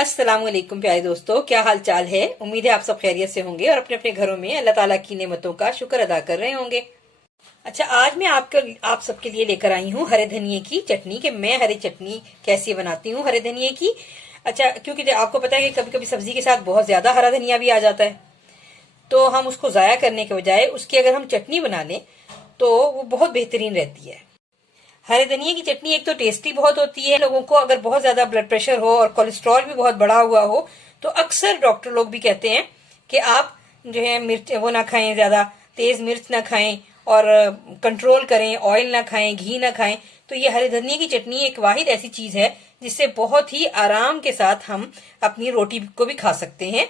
अस्सलाम वालेकुम प्यारे दोस्तों, क्या हाल चाल है। उम्मीद है आप सब खैरियत से होंगे और अपने अपने घरों में अल्लाह ताला की नेमतों का शुक्र अदा कर रहे होंगे। अच्छा, आज मैं आप सबके लिए लेकर आई हूँ हरे धनिए की चटनी कि मैं हरी चटनी कैसे बनाती हूँ हरे धनिए की। अच्छा, क्योंकि आपको पता है कि कभी कभी सब्जी के साथ बहुत ज्यादा हरा धनिया भी आ जाता है, तो हम उसको जाया करने के बजाय उसकी अगर हम चटनी बना लें तो वो बहुत बेहतरीन रहती है। हरे धनिया की चटनी एक तो टेस्टी बहुत होती है। लोगों को अगर बहुत ज्यादा ब्लड प्रेशर हो और कोलेस्ट्रॉल भी बहुत बढ़ा हुआ हो तो अक्सर डॉक्टर लोग भी कहते हैं कि आप जो है मिर्च वो ना खाएं, ज्यादा तेज मिर्च ना खाएं और कंट्रोल करें, ऑयल ना खाएं, घी ना खाएं। तो ये हरे धनिया की चटनी एक वाहिद ऐसी चीज है जिससे बहुत ही आराम के साथ हम अपनी रोटी को भी खा सकते हैं।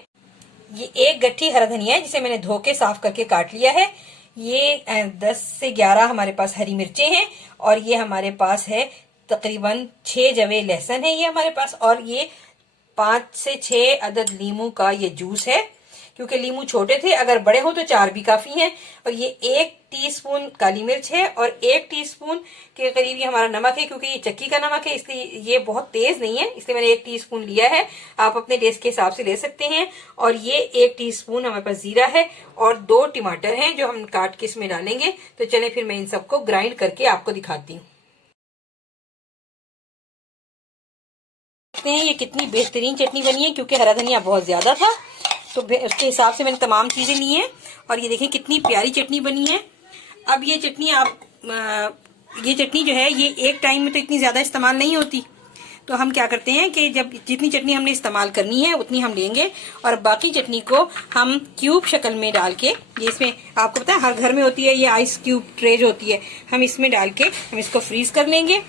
ये एक गट्ठी हरा धनिया है जिसे मैंने धो के साफ करके काट लिया है। ये 10 से 11 हमारे पास हरी मिर्चें हैं और ये हमारे पास है तकरीबन 6 जवे लहसुन है ये हमारे पास, और ये 5 से 6 अदद लीमू का ये जूस है। क्योंकि लीमू छोटे थे, अगर बड़े हो तो 4 भी काफी हैं। और ये 1 टीस्पून काली मिर्च है और 1 टीस्पून के करीब ये हमारा नमक है। क्योंकि ये चक्की का नमक है इसलिए ये बहुत तेज नहीं है, इसलिए मैंने 1 टीस्पून लिया है। आप अपने टेस्ट के हिसाब से ले सकते हैं। और ये 1 टीस्पून हमारे पास जीरा है और 2 टमाटर हैं जो हम काट के इसमें डालेंगे। तो चले फिर मैं इन सबको ग्राइंड करके आपको दिखाती हूँ। देखते हैं ये कितनी बेहतरीन चटनी बनी है। क्योंकि हरा धनिया बहुत ज्यादा था तो उसके हिसाब से मैंने तमाम चीजें ली हैं। और ये देखें कितनी प्यारी चटनी बनी है। अब ये चटनी ये चटनी जो है ये एक टाइम में तो इतनी ज्यादा इस्तेमाल नहीं होती, तो हम क्या करते हैं कि जब जितनी चटनी हमने इस्तेमाल करनी है उतनी हम लेंगे और बाकी चटनी को हम क्यूब शक्ल में डाल के, ये इसमें आपको पता है हर घर में होती है ये आइस क्यूब ट्रे होती है, हम इसमें डाल के हम इसको फ्रीज कर लेंगे।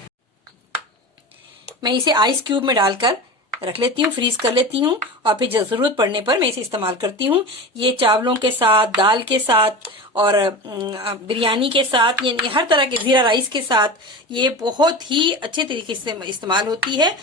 मैं इसे आइस क्यूब में डालकर रख लेती हूँ, फ्रीज कर लेती हूँ और फिर जरूरत पड़ने पर मैं इसे इस्तेमाल करती हूँ। ये चावलों के साथ, दाल के साथ और बिरयानी के साथ, यानी हर तरह के जीरा राइस के साथ ये बहुत ही अच्छे तरीके से इस्तेमाल होती है।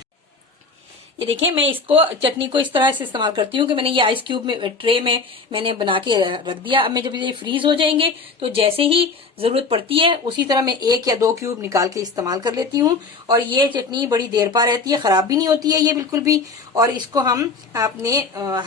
ये देखिए मैं इसको चटनी को इस तरह से इस्तेमाल करती हूँ कि मैंने ये आइस क्यूब में ट्रे में मैंने बना के रख दिया। अब मैं जब ये फ्रीज हो जाएंगे तो जैसे ही जरूरत पड़ती है उसी तरह मैं 1 या 2 क्यूब निकाल के इस्तेमाल कर लेती हूँ। और ये चटनी बड़ी देर पा रहती है, खराब भी नहीं होती है ये बिल्कुल भी। और इसको हम अपने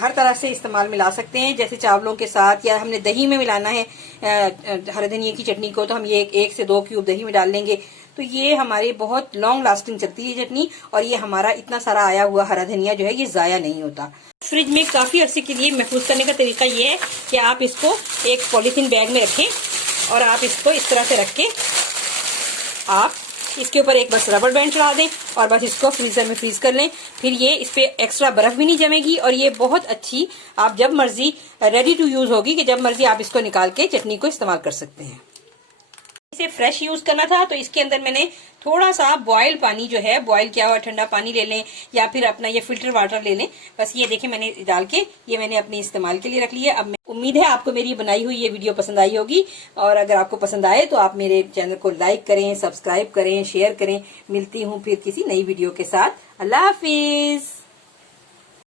हर तरह से इस्तेमाल मिला सकते हैं, जैसे चावलों के साथ, या हमने दही में मिलाना है हरे धनिया की चटनी को तो हम ये 1 से 2 क्यूब दही में डाल लेंगे। तो ये हमारी बहुत लॉन्ग लास्टिंग चलती है चटनी। और ये हमारा इतना सारा आया हुआ हरा धनिया जो है ये जाया नहीं होता। फ्रिज में काफी अरसे के लिए महफूज करने का तरीका ये है कि आप इसको एक पॉलीथीन बैग में रखें और आप इसको इस तरह से रख के आप इसके ऊपर एक बस रबर बैंड चढ़ा दें और बस इसको फ्रीजर में फ्रीज कर लें। फिर ये इस पे एक्स्ट्रा बर्फ भी नहीं जमेगी और ये बहुत अच्छी आप जब मर्जी रेडी टू यूज होगी कि जब मर्जी आप इसको निकाल के चटनी को इस्तेमाल कर सकते हैं। इसे फ्रेश यूज करना था तो इसके अंदर मैंने थोड़ा सा बॉयल पानी जो है, बॉयल किया हुआ ठंडा पानी ले लें या फिर अपना ये फिल्टर वाटर ले लें। बस ये देखिए मैंने डाल के ये मैंने अपने इस्तेमाल के लिए रख लिया। अब उम्मीद है आपको मेरी बनाई हुई ये वीडियो पसंद आई होगी और अगर आपको पसंद आए तो आप मेरे चैनल को लाइक करें, सब्सक्राइब करें, शेयर करें। मिलती हूँ फिर किसी नई वीडियो के साथ। अल्लाह हाफिज।